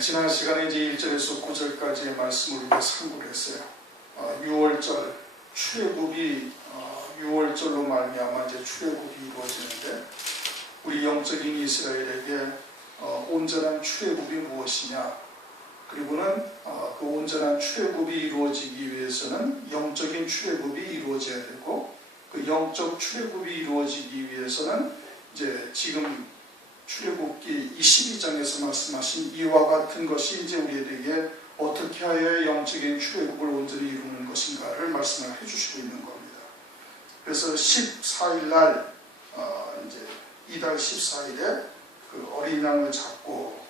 지난 시간에 이제 1절에서 9절까지의 말씀을 우리가 참고를 했어요. 어, 6월절 출애굽이 어, 6월절로 말미암아 이제 출애굽이 이루어지는데 우리 영적인 이스라엘에게 어, 온전한 출애굽이 무엇이냐 그리고는 어, 그 온전한 출애굽이 이루어지기 위해서는 영적인 출애굽이 이루어져야 되고 그 영적 출애굽이 이루어지기 위해서는 이제 지금 출애굽기 22장에서 말씀하신 이와 같은 것이 이제 우리에게 어떻게 하여 영적인 출애굽을 온전히 이루는 것인가를 말씀을 해주시고 있는 겁니다. 그래서 14일 날 어, 이제 이달 14일에 그 어린 양을 잡고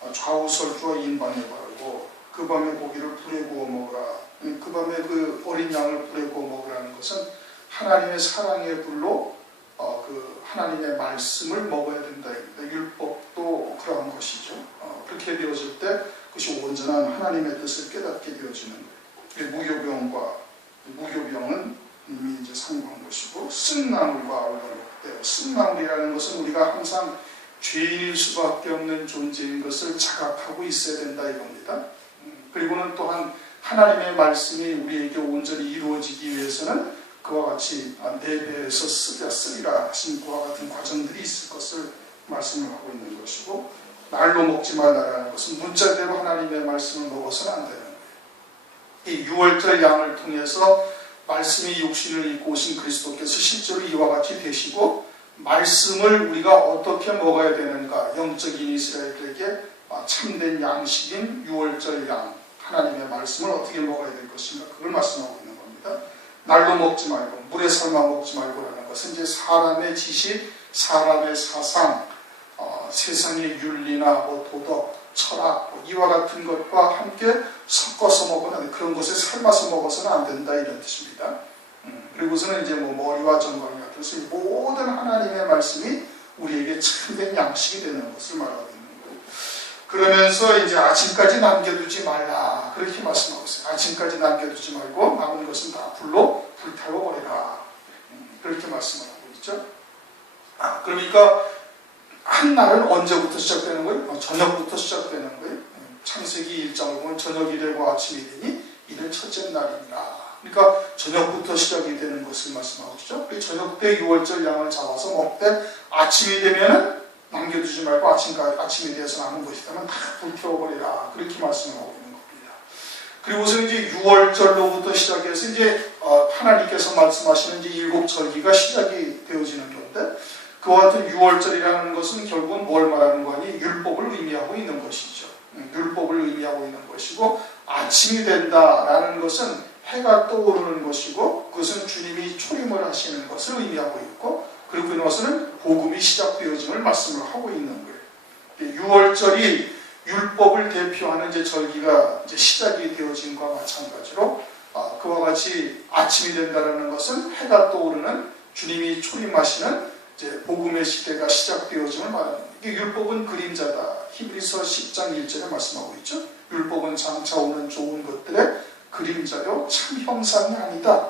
어, 좌우설주와 인방에 바르고 그 밤에 고기를 불에 구워 먹으라. 그 밤에 그 어린 양을 불에 구워 먹으라는 것은 하나님의 사랑의 불로 어, 그 하나님의 말씀을 먹어야 된다. 율법도 그러한 것이죠. 어, 그렇게 되어질 때 그것이 온전한 하나님의 뜻을 깨닫게 되어지는 거예요. 무교병과 무교병은 이미 이제 상고한 것이고 쓴나물과 어울려요. 쓴나물이라는 것은 우리가 항상 죄인일 수밖에 없는 존재인 것을 자각하고 있어야 된다 이겁니다. 음, 그리고는 또한 하나님의 말씀이 우리에게 온전히 이루어지기 위해서는 그와 같이 내 배에서 쓰랴 쓰리라 하신 그와 같은 과정들이 있을 것을 말씀을 하고 있는 것이고 날로 먹지 말라라는 것은 문자대로 하나님의 말씀을 먹어서는 안 되는 거예요. 이 6월절 양을 통해서 말씀이 육신을 입고 오신 그리스도께서 실제로 이와 같이 되시고 말씀을 우리가 어떻게 먹어야 되는가 영적인 이스라엘에게 참된 양식인 6월절 양 하나님의 말씀을 어떻게 먹어야 될 것인가 그걸 말씀하고 있는 겁니다. 날로 먹지 말고 물에 삶아 먹지 말고라는 것은 이제 사람의 지식, 사람의 사상, 어, 세상의 윤리나 뭐 도덕, 철학 뭐 이와 같은 것과 함께 섞어서 먹으면 그런 것에 삶아서 먹어서는 안 된다 이런 뜻입니다. 음, 그리고서는 이제 뭐 머리와 정강이 같은 모든 하나님의 말씀이 우리에게 참된 양식이 되는 것을 거예요. 그러면서 이제 아침까지 남겨두지 말라 그렇게 말씀하고 있어요. 아침까지 남겨두지 말고 남은 것은 다 불로 불태워버리라 음, 그렇게 말씀을 하고 있죠. 아, 그러니까 한 날은 언제부터 시작되는 거예요? 어, 저녁부터 시작되는 거예요. 음, 창세기 1장을 보면 저녁이 되고 아침이 되니 이는 첫째 날입니다. 그러니까 저녁부터 시작이 되는 것을 말씀하고 있죠. 저녁 때 6월절 양을 잡아서 먹되 아침이 되면은 남겨두지 말고 아침까지 아침이 되어서 남은 것이 되면 다 불태워버리라 그렇게 말씀을 하고 있는 겁니다. 그리고서 이제 6월절로부터 시작해서 이제 어, 하나님께서 말씀하시는 이제 일곱 절기가 시작이 되어지는 건데 그와 같은 6월절이라는 것은 결국은 뭘 말하는 거니 율법을 의미하고 있는 것이죠. 음, 율법을 의미하고 있는 것이고 아침이 된다라는 것은 해가 떠오르는 것이고 그것은 주님이 초림을 하시는 것을 의미하고 있고 그리고 나서는 복음이 시작되어짐을 말씀을 하고 있는 거예요. 6월절이 율법을 대표하는 이제 절기가 이제 시작이 되어짐과 마찬가지로 아, 그와 같이 아침이 된다는 것은 해가 떠오르는 주님이 초림하시는 이제 복음의 시대가 시작되어짐을 말합니다. 이게 율법은 그림자다. 히브리서 10장 1절에 말씀하고 있죠. 율법은 장차 오는 좋은 것들의 그림자요 참 형상이 아니다.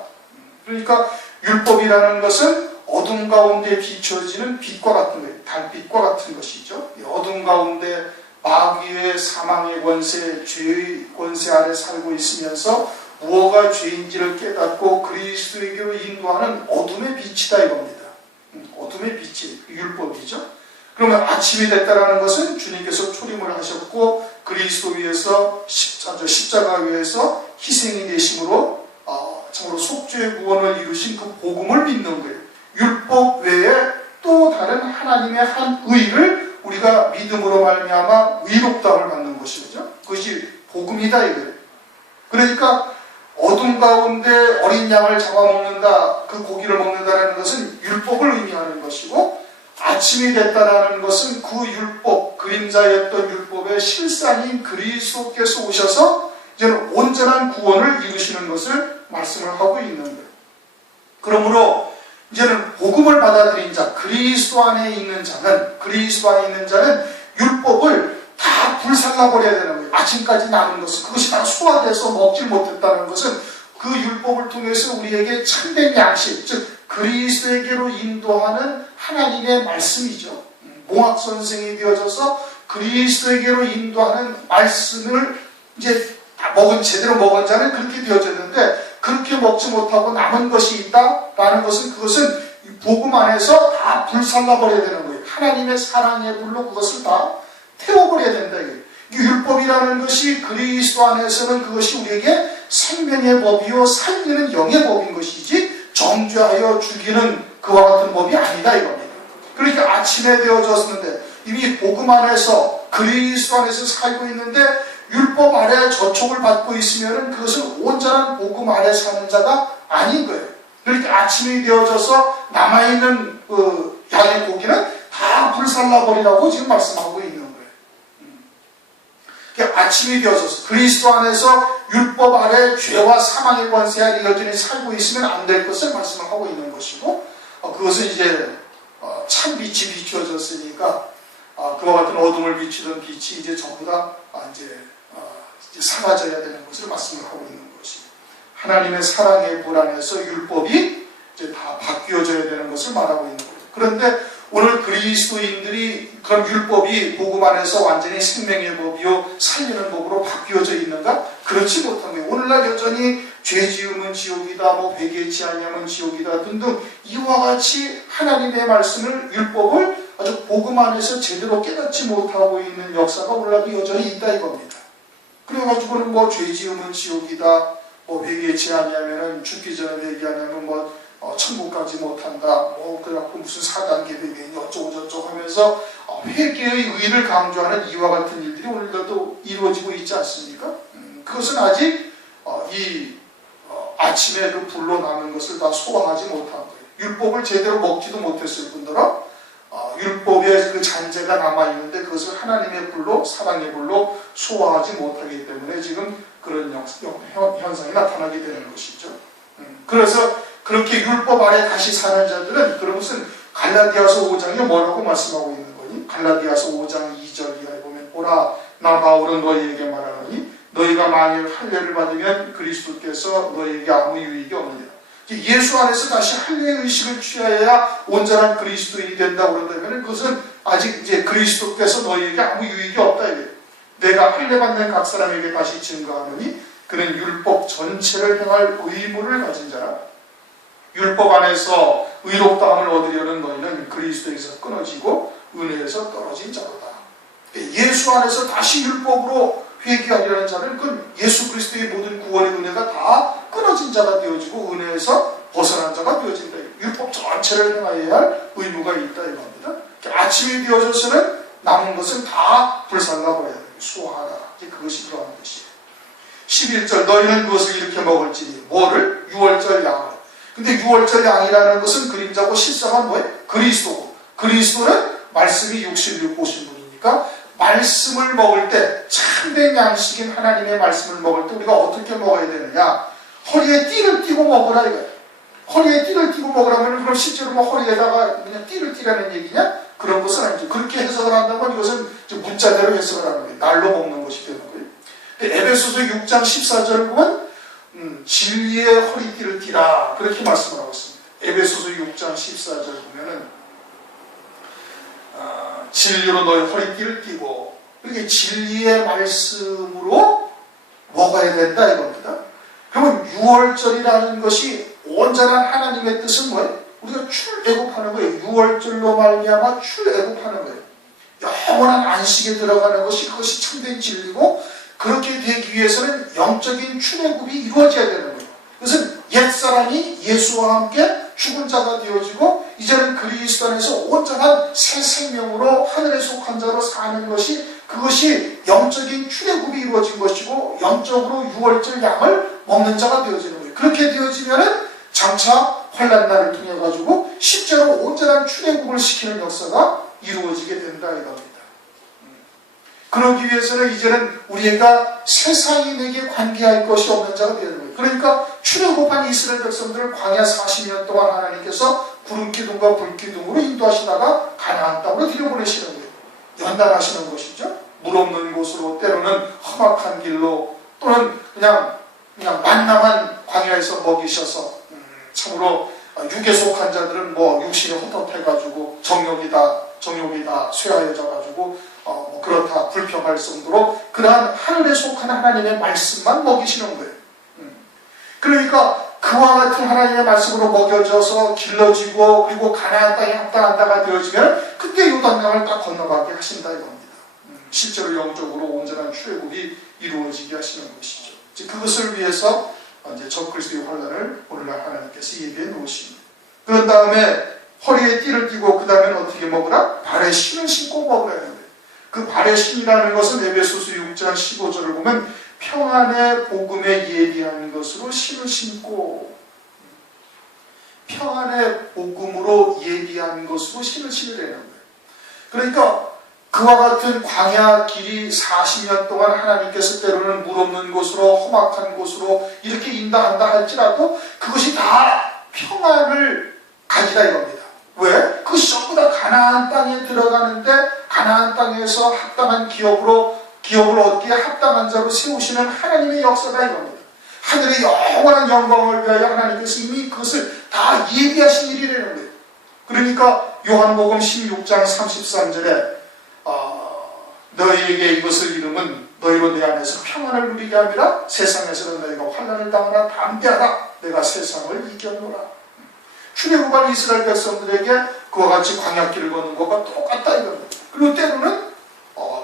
그러니까 율법이라는 것은 어둠 가운데 비춰지는 빛과 같은 거예요. 달빛과 같은 것이죠. 어둠 가운데 마귀의 사망의 권세, 죄의 권세 아래 살고 있으면서 무엇가 죄인지를 깨닫고 그리스도에게로 인도하는 어둠의 빛이다 이겁니다. 어둠의 빛이 율법이죠. 그러면 아침이 됐다라는 것은 주님께서 초림을 하셨고 그리스도 위에서 십자가, 십자가 위에서 희생이 되심으로 어, 참으로 속죄의 구원을 이루신 그 복음을 믿는 거예요. 율법 외에 또 다른 하나님의 한 의를 우리가 믿음으로 말미암아 의롭다을 받는 것이죠. 그것이 복음이다 이거예요. 그러니까 어둠 가운데 어린 양을 잡아먹는다, 그 고기를 먹는다라는 것은 율법을 의미하는 것이고 아침이 됐다라는 것은 그 율법, 그림자였던 율법의 실상인 그리스도께서 오셔서 이제는 온전한 구원을 이루시는 것을 말씀을 하고 있는 거예요. 그러므로 이제는 복음을 받아들인 자, 그리스도 안에 있는 자는 그리스도 안에 있는 자는 율법을 다 불살라버려야 되는 거예요. 아침까지 남은 것은 그것이 다 소화돼서 먹질 못했다는 것은 그 율법을 통해서 우리에게 참된 양식, 즉 그리스도에게로 인도하는 하나님의 말씀이죠. 몽학 선생이 되어져서 그리스도에게로 인도하는 말씀을 이제 다 먹은 제대로 먹은 자는 그렇게 되어졌는데 그렇게 먹지 못하고 남은 것이 있다라는 것은 그것은 이 복음 안에서 다 불살라 버려야 되는 거예요. 하나님의 사랑의 불로 그것을 다 태워버려야 된다. 이 율법이라는 것이 그리스도 안에서는 그것이 우리에게 생명의 법이요 살리는 영의 법인 것이지 정죄하여 죽이는 그와 같은 법이 아니다 이겁니다. 그러니까 아침에 되어졌는데 이미 복음 안에서 그리스도 안에서 살고 있는데 율법 아래 저촉을 받고 있으면 그것은 온전한 복음 아래 사는 자가 아닌 거예요. 그러니까 아침이 되어져서 남아있는 그 양의 고기는 다 불살라버리라고 지금 말씀하고 있는 거예요. 음. 그러니까 아침이 되어져서 그리스도 안에서 율법 아래 죄와 사망의 권세 아래 여전히 살고 있으면 안 될 것을 말씀을 하고 있는 것이고 어, 그것은 이제 어, 참 빛이 비추어졌으니까 아, 그와 같은 어둠을 비추던 빛이 이제 전부 다 아, 이제 사라져야 되는 것을 말씀을 하고 있는 것이 하나님의 사랑의 불 안에서 율법이 이제 다 바뀌어져야 되는 것을 말하고 있는 거예요. 그런데 오늘 그리스도인들이 그런 율법이 복음 안에서 완전히 생명의 법이요 살리는 법으로 바뀌어져 있는가? 그렇지 못한 거예요. 오늘날 여전히 죄 지으면 지옥이다, 뭐 회개치 아니하면 지옥이다 등등 이와 같이 하나님의 말씀을 율법을 아주 복음 안에서 제대로 깨닫지 못하고 있는 역사가 오늘날도 여전히 있다 이겁니다. 그래가지고는 뭐 죄 지으면 지옥이다, 뭐 회개치 아니하면은 죽기 전에 회개하냐면 뭐 어, 천국까지 못한다. 뭐 그래갖고 무슨 사단계 회개니 어쩌고 저쩌고 하면서 어, 회개의 의를 강조하는 이와 같은 일들이 오늘도 이루어지고 있지 않습니까? 음, 그것은 아직 어, 이 어, 아침에 그 불로 남은 것을 다 소화하지 못한 거예요. 율법을 제대로 먹지도 못했을 뿐더러 어, 율법의 그 잔재가 남아 있는데 그것을 하나님의 불로 사랑의 불로 소화하지 못하기 때문에 지금 그런 현상이 나타나게 되는 것이죠. 음, 그래서 그렇게 율법 아래 다시 사는 자들은 그런 것은 갈라디아서 5장에 뭐라고 말씀하고 있는 거니? 갈라디아서 5장 2절 이하에 보면 오라 나 바울은 너희에게 말하노니 너희가 만일 할례를 받으면 그리스도께서 너희에게 아무 유익이 없느니라. 예수 안에서 다시 할례 의식을 취하여야 온전한 그리스도인이 된다고 그런다면 그것은 아직 이제 그리스도께서 너희에게 아무 유익이 없다. 내가 할례 받는 각 사람에게 다시 증거하노니 그는 율법 전체를 행할 의무를 가진 자라. 율법 안에서 의롭다함을 얻으려는 너희는 그리스도에서 끊어지고 은혜에서 떨어진 자로다. 예수 안에서 다시 율법으로 회개하려는 자는 그 예수 그리스도의 모든 구원의 은혜가 다 끊어진 자가 되어지고 은혜에서 벗어난 자가 되어진다. 율법 전체를 행하여야 할 의무가 있다 이겁니다. 아침이 되어져서는 남은 것은 다 불살라 버려야 돼. 수하라. 그것이 그러한 것이에요. 11절 너희는 그것을 이렇게 먹을지니 뭐를? 6월절 양을. 근데 6월절 양이라는 것은 그림자고 실상은 뭐예요? 그리스도고. 그리스도는 말씀이 66 보신 분이니까 말씀을 먹을 때 참된 양식인 하나님의 말씀을 먹을 때 우리가 어떻게 먹어야 되느냐? 허리에 띠를 띠고 먹으라 이거예요. 허리에 띠를 띠고 먹으라면 그럼 실제로 뭐 허리에다가 그냥 띠를 띠라는 얘기냐? 그런 것은 아니죠. 그렇게 해석을 한다면 이것은 문자대로 해석을 하는 거예요. 날로 먹는 것이 되는 거예요. 에베소서 6장 14절을 보면 음, 진리의 허리띠를 띠라 그렇게 말씀을 하고 있습니다. 에베소서 6장 14절 보면은 아, 진리로 너의 허리띠를 띠고 이렇게 진리의 말씀으로 먹어야 된다 이겁니다. 그러면 6월절이라는 것이 온전한 하나님의 뜻은 뭐예요? 우리가 출애굽하는 거예요. 6월절로 말미암아 출애굽하는 거예요. 영원한 안식에 들어가는 것이 그것이 참된 진리고 그렇게 되기 위해서는 영적인 출애굽이 이루어져야 되는 거예요. 그것은 옛사람이 예수와 함께 죽은 자가 되어지고 이제는 그리스도 안에서 온전한 새 생명으로 하늘에 속한 자로 사는 것이 그것이 영적인 출애굽이 이루어진 것이고 영적으로 유월절 양을 먹는 자가 되어지는 거예요. 그렇게 되어지면은 장차 환란 날을 통해 가지고 실제로 온전한 출애굽을 시키는 역사가 이루어지게 된다 이겁니다. 그러기 위해서는 이제는 우리가 세상이 내게 관계할 것이 없는 자가 되는 거예요. 그러니까 출애굽한 이스라엘 백성들을 광야 40년 동안 하나님께서 구름 기둥과 불 기둥으로 인도하시다가 가나안 땅으로 들여보내시는 거예요. 연단하시는 것이죠. 물 없는 곳으로 때로는 험악한 길로 또는 그냥 그냥 만남한 광야에서 먹이셔서 음, 참으로 아, 육에 속한 자들은 뭐 육신이 헛헛해가지고 정욕이 다 정욕이 다 쇠하여져가지고 어, 뭐 그렇다 불평할 정도로 그러한 하늘에 속한 하나님의 말씀만 먹이시는 거예요. 음. 그러니까 그와 같은 하나님의 말씀으로 먹여져서 길러지고 그리고 가나안 땅에 합당한다가 되어지면 그때 요단강을 딱 건너가게 하신다 이겁니다. 음, 실제로 영적으로 온전한 출애굽이 이루어지게 하시는 것이죠. 이제 그것을 위해서 이제 적그리스도의 환란을 오늘날 하나님께서 예비해 놓으십니다. 그런 다음에 허리에 띠를 띠고 그 다음에는 어떻게 먹으라? 발에 신을 신고 먹으라는 거예요. 그 발에 신이라는 것은 에베소서 6장 15절을 보면 평안의 복음에 예비한 것으로 신을 신고 평안의 복음으로 예비한 것으로 신을 신으라는 거예요. 그러니까 그와 같은 광야 길이 40년 동안 하나님께서 때로는 물 없는 곳으로 험악한 곳으로 이렇게 인도한다 할지라도 그것이 다 평안을 가지라 이겁니다. 왜? 그것이 전부 다 가나안 땅에 들어가는데 가나안 땅에서 합당한 기업으로 기업을 얻기에 합당한 자로 세우시는 하나님의 역사가 이겁니다. 하늘의 영원한 영광을 위하여 하나님께서 이미 그것을 다 예비하신 일이라는 거예요. 그러니까 요한복음 16장 33절에 어, 너희에게 이것을 이름은 너희로 내 안에서 평안을 누리게 함이라 세상에서는 너희가 환난을 당하나 담대하라 내가 세상을 이겼노라. 출애굽한 이스라엘 백성들에게 그와 같이 광야길을 걷는 것과 똑같다 이겁니다. 그리고 때로는 어,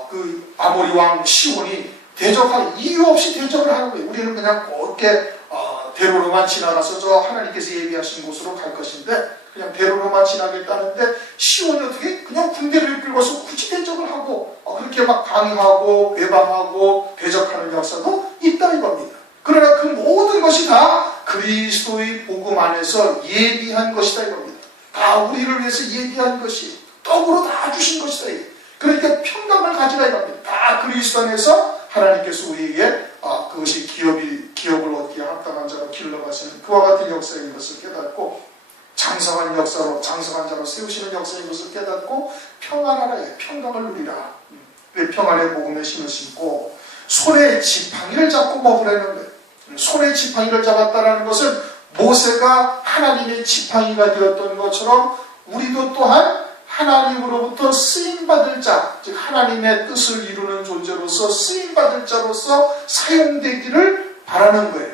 그 아모리 왕 시온이 대적할 이유 없이 대적을 하는 거예요. 우리는 그냥 곧게 어, 대로로만 지나가서 저 하나님께서 예비하신 곳으로 갈 것인데 그냥 대로로만 지나겠다는데 시온이 어떻게 그냥 군대를 끌고서 굳이 대적을 하고 어, 그렇게 막 강요하고 배방하고 대적하는 역사도 있다 이겁니다. 그러나 그 모든 것이 다 그리스도의 복음 안에서 예비한 것이다 이겁니다. 다 우리를 위해서 예비한 것이 떡으로 다 주신 것이다. 그러니까 평강을 가지라 이겁니다. 다 그리스도 안에서 하나님께서 우리에게 아, 그것이 기업이 기업을 얻기에 합당한 자로 길러가시는 그와 같은 역사인 것을 깨닫고 장성한 역사로 장성한 자로 세우시는 역사인 것을 깨닫고 평안하라 평강을 누리라. 왜 평안의 복음에 신을 신고 손에 지팡이를 잡고 먹으라는 거예요. 손에 지팡이를 잡았다라는 것은 모세가 하나님의 지팡이가 되었던 것처럼 우리도 또한 하나님으로부터 쓰임 받을 자, 즉 하나님의 뜻을 이루는 존재로서 쓰임받을 자로서 사용되기를 바라는 거예요.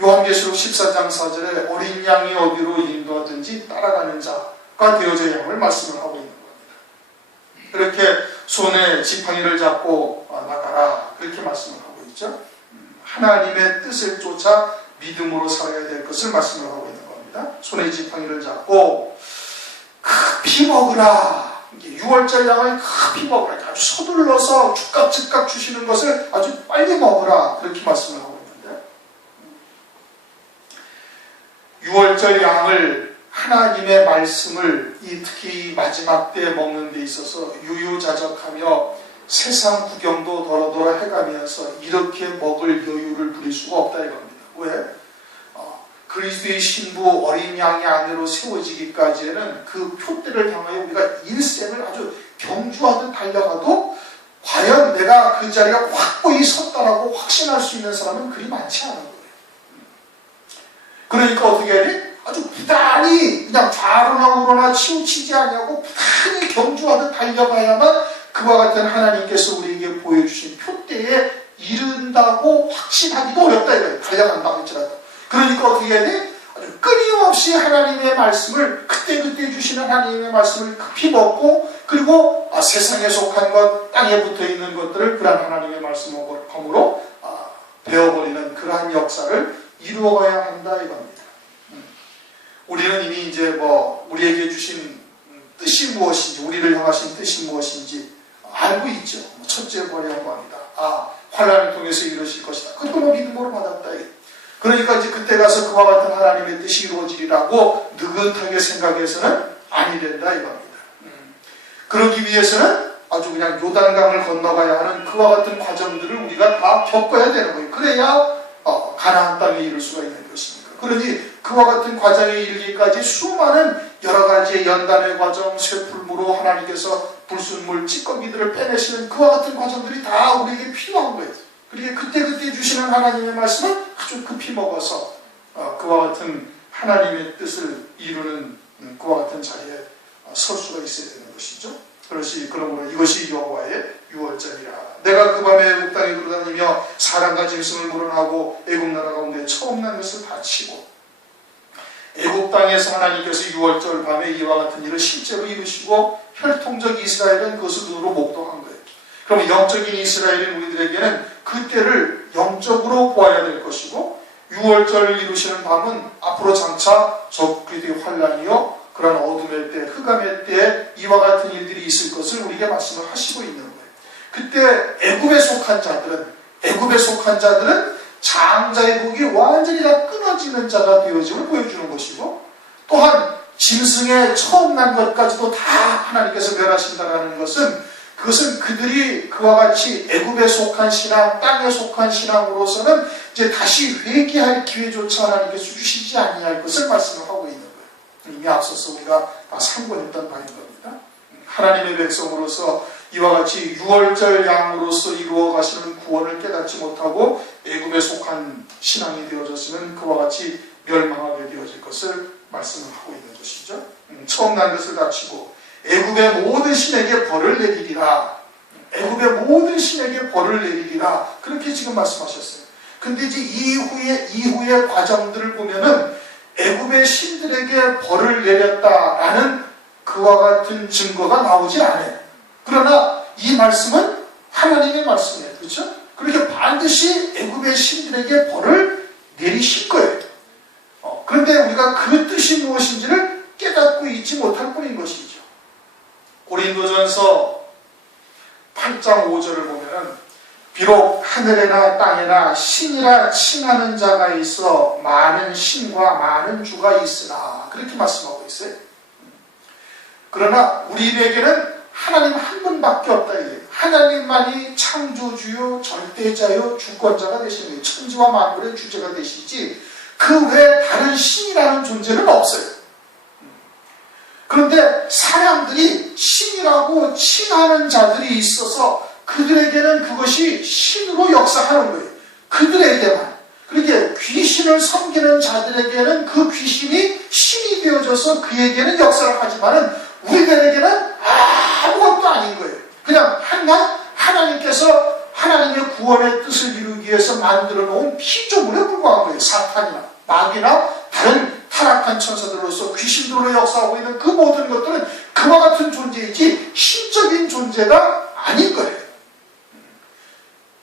요한계시록 14장 4절에 어린 양이 어디로 인도하든지 따라가는 자가 되어져야 함을 말씀을 하고 있는 겁니다. 그렇게 손에 지팡이를 잡고 나가라 그렇게 말씀을 하고 있죠. 하나님의 뜻을 쫓아 믿음으로 살아야 될 것을 말씀을 하고 있는 겁니다. 손에 지팡이를 잡고 급히 먹으라. 유월절 양을 급히 먹으라. 아주 서둘러서 즉각 즉각 주시는 것을 아주 빨리 먹으라. 그렇게 말씀을 하고 있는데 유월절 양을 하나님의 말씀을 이 특히 마지막 때 먹는 데 있어서 유유자적하며 세상 구경도 더러더러 해가면서 이렇게 먹을 여유를 부릴 수가 없다 이겁니다. 왜? 어, 그리스도의 신부 어린 양의 안으로 세워지기까지는 그 표대를 향하여 우리가 일생을 아주 경주하듯 달려가도 과연 내가 그 자리가 확고히 섰다라고 확신할 수 있는 사람은 그리 많지 않은 거예요. 그러니까 어떻게 해야 돼? 아주 부단히 그냥 좌로나 우로나 치우치지 않냐고 부단히 경주하듯 달려가야만 그와 같은 하나님께서 우리에게 보여주신 표대에 이른다고 확신하기도 어렵다 이거예요. 달려간다고 할지라도. 그러니까 어떻게 해야 돼? 끊임없이 하나님의 말씀을 그때그때 주시는 하나님의 말씀을 급히 먹고 그리고 아, 세상에 속한 것, 땅에 붙어 있는 것들을 그러한 하나님의 말씀으로 아, 배워버리는 그러한 역사를 이루어가야 한다 이겁니다. 음. 우리는 이미 이제 뭐 우리에게 주신 뜻이 무엇인지 우리를 향하신 뜻이 무엇인지 알고 있죠. 뭐 첫째 번의 영광이다. 아 환란을 통해서 이루어질 것이다. 그것도 뭐 믿음으로 받았다. 그러니까 이제 그때 가서 그와 같은 하나님의 뜻이 이루어지리라고 느긋하게 생각해서는 아니 된다 이겁니다. 음. 그러기 위해서는 아주 그냥 요단강을 건너가야 하는 그와 같은 과정들을 우리가 다 겪어야 되는 거예요. 그래야 어, 가나안 땅에 이룰 수가 있는 것입니다. 그러니 그와 같은 과정에 이르기까지 수많은 여러 가지의 연단의 과정, 쇠풀무로 하나님께서 불순물, 찌꺼기들을 빼내시는 그와 같은 과정들이 다 우리에게 필요한 거예요. 그러니 그때그때 주시는 하나님의 말씀을 아주 급히 먹어서 어, 그와 같은 하나님의 뜻을 이루는 음, 그와 같은 자리에 어, 설 수가 있어야 되는 것이죠. 그것이 그러므로 이것이 여호와의 유월절이라. 내가 그 밤에 애굽 땅에 돌아다니며 사람과 짐승을 물어나고 애굽 나라 가운데 처음 난 것을 다 치고 애굽 땅에서 하나님께서 유월절 밤에 이와 같은 일을 실제로 이루시고 혈통적 이스라엘은 그것을 눈으로 목도한 거예요. 그럼 영적인 이스라엘인 우리들에게는 그때를 영적으로 보아야 될 것이고 유월절을 이루시는 밤은 앞으로 장차 적그리스도의 환란이요 그런 어둠의 때, 흑암의 때 이와 같은 일들이 있을 것을 우리에게 말씀을 하시고 있는 거예요. 그때 애굽에 속한 자들은 애굽에 속한 자들은 장자의 복이 완전히 다 끊어지는 자가 되어짐을 보여주는 것이고 또한 짐승의 처음 난 것까지도 다 하나님께서 멸하신다는 것은 그것은 그들이 그와 같이 애굽에 속한 신앙, 땅에 속한 신앙으로서는 이제 다시 회개할 기회조차 하나님께서 주시지 아니할 것을 말씀을 하고 있는 거예요. 이미 앞서서 우리가 다 상고했던 바인 겁니다. 하나님의 백성으로서 이와 같이 유월절 양으로서 이루어 가시는 구원을 깨닫지 못하고 애굽에 속한 신앙이 되어졌으면 그와 같이 멸망하게 되어질 것을 말씀을 하고 있는 것이죠. 음, 처음 난 것을 다치고 애굽의 모든 신에게 벌을 내리리라. 애굽의 모든 신에게 벌을 내리리라. 그렇게 지금 말씀하셨어요. 근데 이제 이후에 이후의 과정들을 보면은 애굽의 신들에게 벌을 내렸다라는 그와 같은 증거가 나오지 않아요. 그러나 이 말씀은 하나님의 말씀이에요. 그렇죠? 그렇게 반드시 애굽의 신들에게 벌을 내리실 거예요. 어, 그런데 우리가 그 뜻이 무엇인지를 깨닫고 있지 못할 뿐인 것이죠. 고린도전서 8장 5절을 보면은 비록 하늘에나 땅에나 신이라 칭하는 자가 있어 많은 신과 많은 주가 있으나 그렇게 말씀하고 있어요. 그러나 우리에게는 하나님 한 분밖에 없다 이거예요. 하나님만이 창조주요 절대자요 주권자가 되시는. 천지와 만물의 주제가 되시지 그 외에 다른 신이라는 존재는 없어요. 그런데 사람들이 신이라고 칭하는 자들이 있어서 그들에게는 그것이 신으로 역사하는 거예요. 그들에게만. 그렇게 귀신을 섬기는 자들에게는 그 귀신이 신이 되어져서 그에게는 역사를 하지만은 우리들에게는 아무것도 아닌 거예요. 그냥 하나 하나님께서 하나님의 구원의 뜻을 이루기 위해서 만들어 놓은 피조물에 불과한 거예요. 사탄이나 마귀나 다른 타락한 천사들로서 귀신들로 역사하고 있는 그 모든 것들은 그와 같은 존재이지 신적인 존재가 아닌 거예요.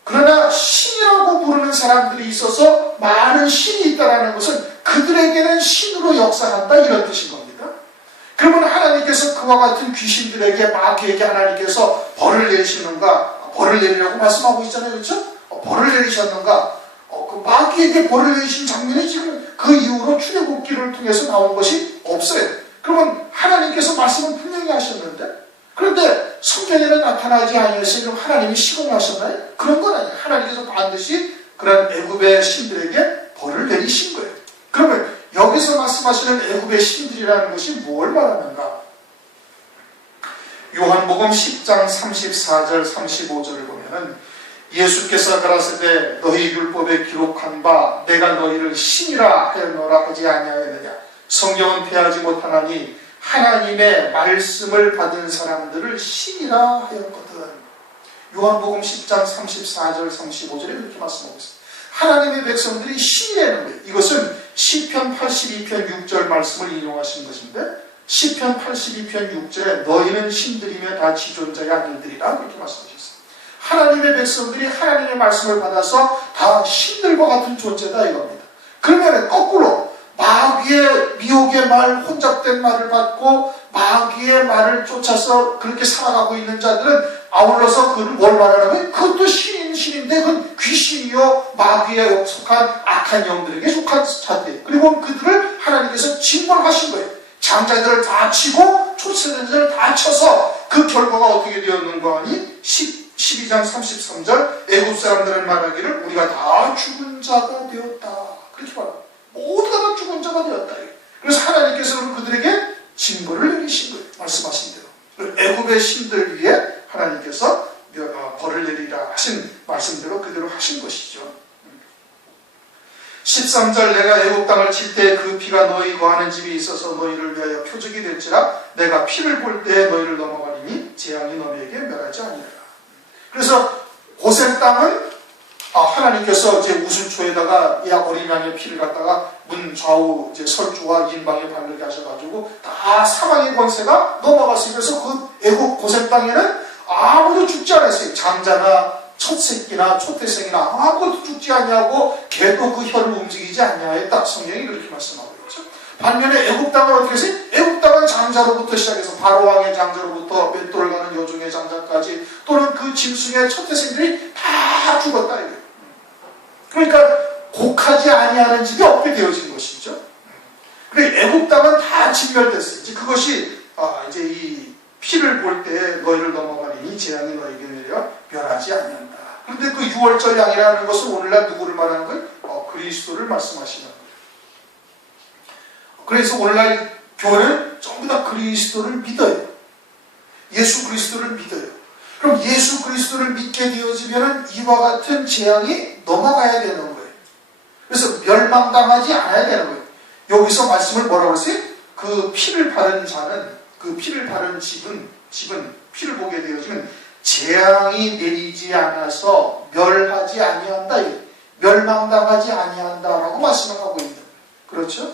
그러나 신이라고 부르는 사람들이 있어서 많은 신이 있다는 것은 그들에게는 신으로 역사한다 이런 뜻인 겁니다. 그러면 하나님께서 그와 같은 귀신들에게 마귀에게 하나님께서 벌을 내리시는가 벌을 내리라고 말씀하고 있잖아요. 그렇죠? 어, 벌을 내리셨는가 어, 그 마귀에게 벌을 내리신 장면이 지금 그 이후로 출애굽기를 통해서 나온 것이 없어요. 그러면 하나님께서 말씀을 분명히 하셨는데 그런데 성경에는 나타나지 아니했어요. 그럼 하나님이 시공하셨나요? 그런 건 아니에요. 하나님께서 반드시 그런 애굽의 신들에게 벌을 내리신 거예요. 그러면 여기서 말씀하시는 애굽의 신들이라는 것이 뭘 말하는가? 요한복음 10장 34절 35절을 보면은 예수께서 가라사대 너희 율법에 기록한 바 내가 너희를 신이라 하였노라 하지 아니하였느냐? 성경은 패하지 못하나니 하나님의 말씀을 받은 사람들을 신이라 하였거든. 요한복음 10장 34절 35절에 이렇게 말씀하고 있습니다 하나님의 백성들이 신이라는 거예요 이것은 시편 82편 6절 말씀을 인용하신 것인데 시편 82편 6절에 너희는 신들이며 다 지존자의 아들들이라 그렇게 말씀하셨어요 하나님의 백성들이 하나님의 말씀을 받아서 다 신들과 같은 존재다 이겁니다. 그러면 거꾸로 마귀의 미혹의 말, 혼잡된 말을 받고 마귀의 말을 쫓아서 그렇게 살아가고 있는 자들은 아울러서 그를 뭘 말하냐면 그것도 신인 신인데 그건 귀신이요 마귀에 속한 악한 영들에게 속한 자들 그리고 그들을 하나님께서 징벌하신 거예요. 장자들을 다 치고 초세대들을 다 쳐서 그 결과가 어떻게 되었는가 하니 12장 33절 애굽 사람들은 말하기를 우리가 다 죽은 자가 되었다. 그렇게 말합니다. 모두가 다 죽은 자가 되었다. 그래서 하나님께서 그들에게 징벌을 내리신 거예요. 말씀하신 대로. 애굽의 신들 위에 하나님께서 벌을 내리라 하신 말씀대로 그대로 하신 것이죠. 13절 내가 애국 땅을 칠 때 그 피가 너희 거하는 집에 있어서 너희를 위하여 표적이 될지라 내가 피를 볼 때 너희를 넘어가리니 재앙이 너희에게 멸하지 아니하라. 그래서 고센 땅은 아, 하나님께서 이제 우순초에다가 이 어린 양의 피를 갖다가 문 좌우 이제 설주와 인방에 바르게 하셔가지고 다 사망의 권세가 넘어갔어요. 그래서 그 애국 고센 땅에는 아무도 죽지 않았어요. 장자나 첫 새끼나 초태생이나 아무것도 죽지 아니하고 개도 그 혀를 움직이지 아니하였다. 성경이 그렇게 말씀하고 있죠. 반면에 애국 땅은 어떻게 했어요? 애국 땅은 장자로부터 시작해서 바로왕의 장자로부터 맷돌 가는 여종의 장자까지 또는 그 짐승의 초태생들이 다 죽었다. 그러니까 곡하지 아니하는 집이 없게 되어진 것이죠. 그래 애국 땅은 다 진멸됐어요. 이제 그것이 아, 이제 이 피를 볼 때 너희를 넘어가리니 재앙이 너희에게 내려 변하지 않는다. 그런데 그 유월절 양이라는 것은 오늘날 누구를 말하는 거예요? 어, 그리스도를 말씀하시는 거예요. 그래서 오늘날 교회는 전부 다 그리스도를 믿어요. 예수 그리스도를 믿어요. 그럼 예수 그리스도를 믿게 되어지면 이와 같은 재앙이 넘어가야 되는 거예요. 그래서 멸망당하지 않아야 되는 거예요. 여기서 말씀을 뭐라고 했어요? 그 피를 바른 자는 그 피를 바른 집은 집은 피를 보게 되어지면 재앙이 내리지 않아서 멸하지 아니한다. 멸망당하지 아니한다라고 말씀을 하고 있는 거예요. 그렇죠?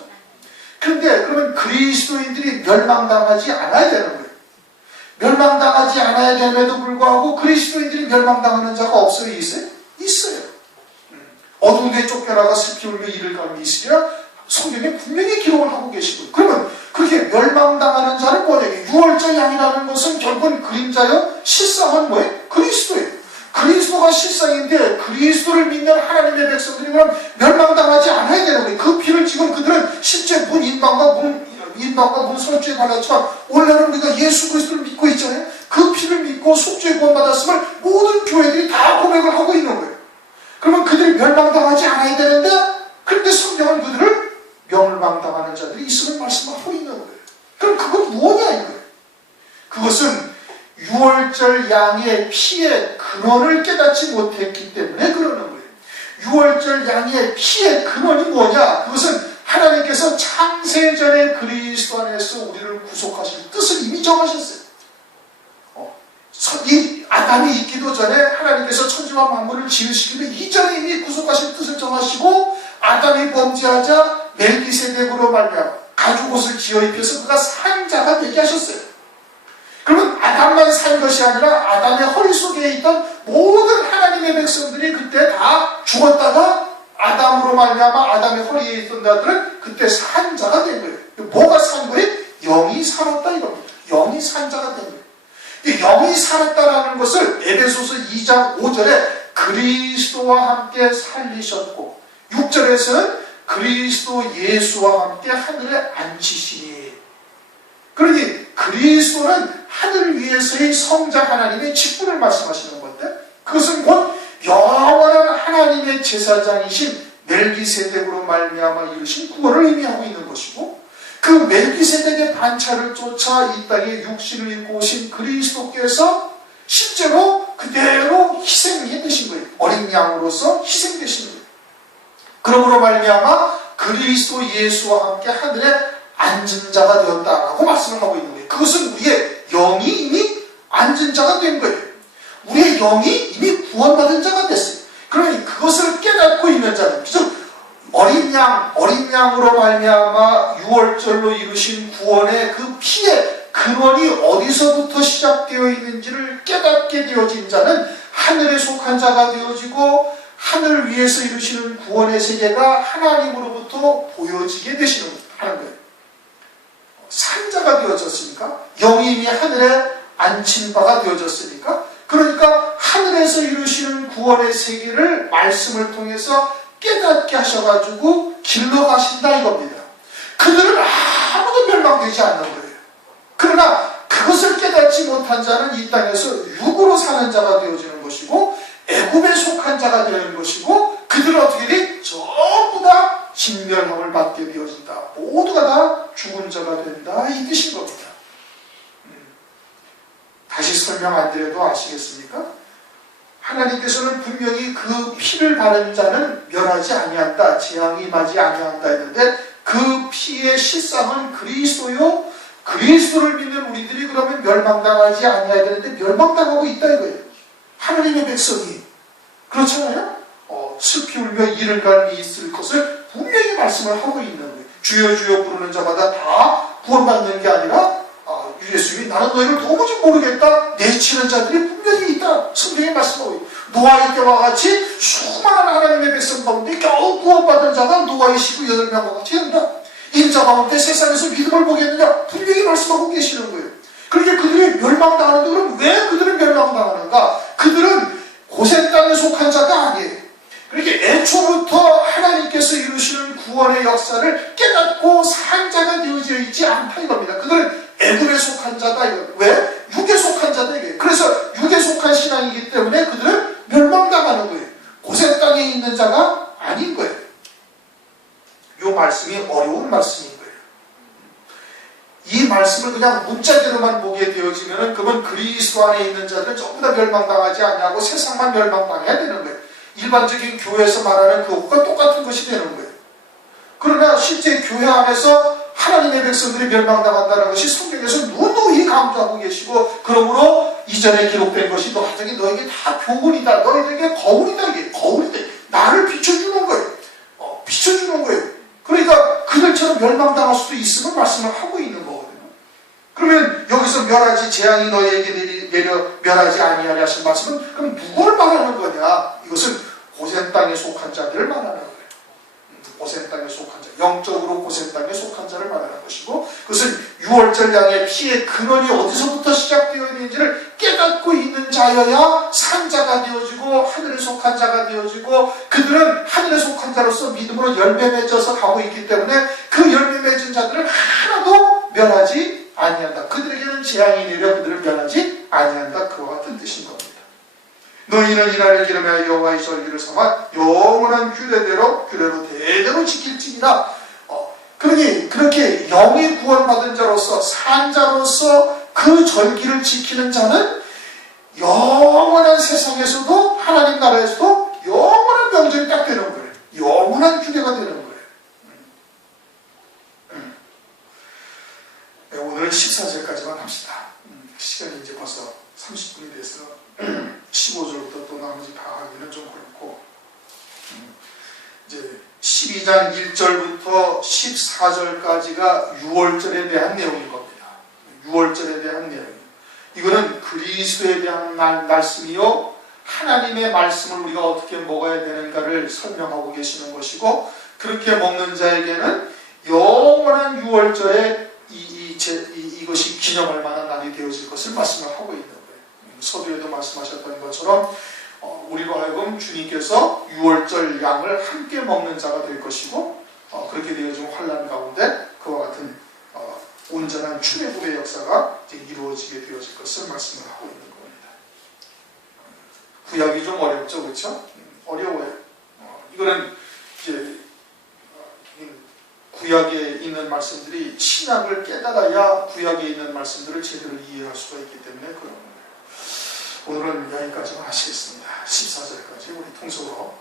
그런데 그러면 그리스도인들이 멸망당하지 않아야 되는 거예요. 멸망당하지 않아야 됨에도 불구하고 그리스도인들이 멸망당하는 자가 없어요? 있어요? 있어요. 음. 어두운 데 쫓겨나가 슬피 울며 이를 가는 있으리라 성경에 분명히 기록을 하고 계시고 그러면 그렇게 멸망당하는 자는 뭐냐? 유월절 양이라는 것은 결국은 그림자요 실상은 뭐예요? 그리스도예요. 그리스도가 실상인데 그리스도를 믿는 하나님의 백성들이 그럼 멸망당하지 않아야 되는 거예요. 그 피를 지금 그들은 실제 문 인방과 문 인방과 문 설주에 발랐지만 원래는 우리가 예수 그리스도를 믿고 있잖아요. 그 피를 믿고 속죄 구원받았음을 모든 교회들이 다 고백을 하고 있는 거예요. 그러면 그들이 멸망당하지 않아야 되는데 그런데 성경은 그들을 멸망당하는 자들이 있음을 말씀하고 있는 거예요. 그럼 그건 뭐냐 이거예요. 그것은 유월절 양의 피의 근원을 깨닫지 못했기 때문에 그러는 거예요. 유월절 양의 피의 근원이 뭐냐? 그것은 하나님께서 창세전에 그리스도 안에서 우리를 구속하실 뜻을 이미 정하셨어요. 어, 이 아담이 있기도 전에 하나님께서 천지와 만물을 지으시기로 이전에 이미 구속하실 뜻을 정하시고 아담이 범죄하자 멜기세덱으로 말미암아 가죽 옷을 지어 입혀서 그가 산자가 되게 하셨어요. 그러면 아담만 산 것이 아니라 아담의 허리 속에 있던 모든 하나님의 백성들이 그때 다 죽었다가 아담으로 말미암아 아담의 허리에 있던 자들은 그때 산자가 된 거예요. 뭐가 산 거예요? 영이 살았다 이겁니다. 영이 산자가 된 거예요. 이 영이 살았다라는 것을 에베소서 2장 5절에 그리스도와 함께 살리셨고 6절에서는 그리스도 예수와 함께 하늘에 앉히시니 그러니 그리스도는 하늘 위에서의 성자 하나님의 직분을 말씀하시는 건데 그것은 곧 영원한 하나님의 제사장이신 멜기세덱으로 말미암아 이루신 구원을 의미하고 있는 것이고 그 멜기세덱의 반차를 쫓아 이 땅에 육신을 입고 오신 그리스도께서 실제로 그대로 희생이 되신 거예요. 어린 양으로서 희생되신 거예요. 그러므로 말미암아 그리스도 예수와 함께 하늘에 앉은 자가 되었다라고 말씀을 하고 있는 거예요. 그것은 우리의 영이 이미 앉은 자가 된 거예요. 우리의 영이 이미 구원받은 자가 됐어요. 그러니 그것을 깨닫고 있는 자는 즉 어린 양, 어린 양으로 말미암아 유월절로 이루신 구원의 그 피의 근원이 어디서부터 시작되어 있는지를 깨닫게 되어진 자는 하늘에 속한 자가 되어지고 하늘 위에서 이루시는 구원의 세계가 하나님으로부터 보여지게 되시는 하는 거예요. 산자가 되어졌으니까 영이 이미 하늘에 앉힌 바가 되어졌으니까 그러니까 하늘에서 이루시는 구원의 세계를 말씀을 통해서 깨닫게 하셔가지고 길러 가신다 이겁니다. 그들은 아무도 멸망되지 않는 거예요. 그러나 그것을 깨닫지 못한 자는 이 땅에서 육으로 사는 자가 되어지는 것이고 애굽에 속한 자가 되는 것이고 그들은 어떻게 돼? 전부 다 진멸함을 받게 되어진다. 모두가 다 죽은 자가 된다. 이 뜻인 겁니다. 음. 다시 설명 안 드려도 아시겠습니까? 하나님께서는 분명히 그 피를 바른 자는 멸하지 아니한다. 재앙이 맞이 아니한다 했는데 그 피의 실상은 그리스도요. 그리스도를 믿는 우리들이 그러면 멸망당하지 아니해야 되는데 멸망당하고 있다 이거예요. 하나님의 백성이 그렇잖아요. 어, 슬피 울며 이를 갈이 있을 것을 분명히 말씀을 하고 있는 거예요. 주여 주여 부르는 자마다 다 구원받는 게 아니라 아, 예수님이 나는 너희를 도무지 모르겠다 내치는 자들이 분명히 있다. 성경에 말씀하고. 노아의 때와 같이 수많은 하나님의 백성 가운데 겨우 구원받은 자가 노아의 19명과 같이 된다. 인자 가운데 세상에서 믿음을 보겠느냐 분명히 말씀하고 계시는 거예요. 그렇게 그들이 멸망당하는데 그럼 왜 그들은 멸망당하는가? 그들은 고센 땅에 속한 자가 아니에요. 그렇게 애초부터 하나님께서 이루시는 구원의 역사를 깨닫고 산 자가 되어져 있지 않다 이겁니다. 그들은 애굽에 속한 자다. 왜? 육에 속한 자다 이게. 그래서 육에 속한 신앙이기 때문에 그들은 멸망당하는 거예요. 고센 땅에 있는 자가 아닌 거예요. 이 말씀이 어려운 말씀인 거예요. 이 말씀을 그냥 문자대로만 보게 되어지면은 그건 그리스도 안에 있는 자들은 전부 다 멸망당하지 않냐고 세상만 멸망당해야 되는 거예요. 일반적인 교회에서 말하는 그것과 똑같은 것이 되는 거예요. 그러나 실제 교회 안에서 하나님의 백성들이 멸망당한다는 것이 성경에서 누누이 강조하고 계시고 그러므로 이전에 기록된 것이 너희에게 너에게 다 교훈이다. 너희에게 거울이다. 이게 거울이다. 나를 비춰주는 거예요. 어, 비춰주는 거예요. 그러니까 그들처럼 멸망당할 수도 있음을 말씀을 하고 있는 거거든요. 그러면 여기서 멸하지 재앙이 너희에게 내려 멸하지 아니하리 하신 말씀은 그럼 누구를 말하는 거냐? 이것은 고센 땅에 속한 자들을 말하는 거예요. 음, 고센 땅에 속한 자, 영적으로 고센 땅에 속한 자를 말하는 것이고 그것은 유월절 양의 피의 근원이 어디서부터 시작되어 있는지를 깨닫고 있는 자여야 산자가 되어지고 하늘에 속한 자가 되어지고 그들은 하늘에 속한 자로서 믿음으로 열매 맺어서 가고 있기 때문에 그 열매 맺은 자들은 하나도 멸하지 아니한다. 그들에게는 재앙이 내려 그들을 멸하지 아니한다. 그와 같은 뜻인 겁니다. 너희는 이날을 기름하여 여호와의 절기를 삼아 영원한 규례대로 규례로 대대로 지킬지니라. 어, 그러니 그렇게 영의 구원받은 자로서 산 자로서 그 절기를 지키는 자는 영원한 세상에서도 하나님 나라에서도 영원한 명절이 딱 되는 거예요. 영원한 규례가 되는 거예요. 음. 네, 오늘은 14절까지만 합시다. 음, 시간이 이제 벌써 30분이 돼서 15절부터 또 나머지 다 하기는 좀 그렇고 음, 이제 12장 1절부터 14절까지가 6월절에 대한 내용인 겁니다. 6월절에 대한 내용. 이거는 그리스도에 대한 말, 말씀이요. 하나님의 말씀을 우리가 어떻게 먹어야 되는가를 설명하고 계시는 것이고 그렇게 먹는 자에게는 영원한 6월절에 이, 이, 제, 이, 이것이 기념할 만한 날이 되어질 것을 말씀을 하고 있는 거예요. 음, 서두에도 말씀하셨던 것처럼 어, 우리로 하여금 주님께서 6월절 양을 함께 먹는 자가 될 것이고 어, 그렇게 되어진 환란 가운데 그와 같은 어, 온전한 출애굽의 역사가 이루어지게 되어질 것을 말씀을 하고 있는 겁니다. 구약이 좀 어렵죠, 그렇죠? 음, 어려워요. 어, 이거는 이제 어, 이 구약에 있는 말씀들이 신약을 깨달아야 구약에 있는 말씀들을 제대로 이해할 수가 있기 때문에 그런. 오늘은 여기까지만 하시겠습니다. 14절까지 우리 통속으로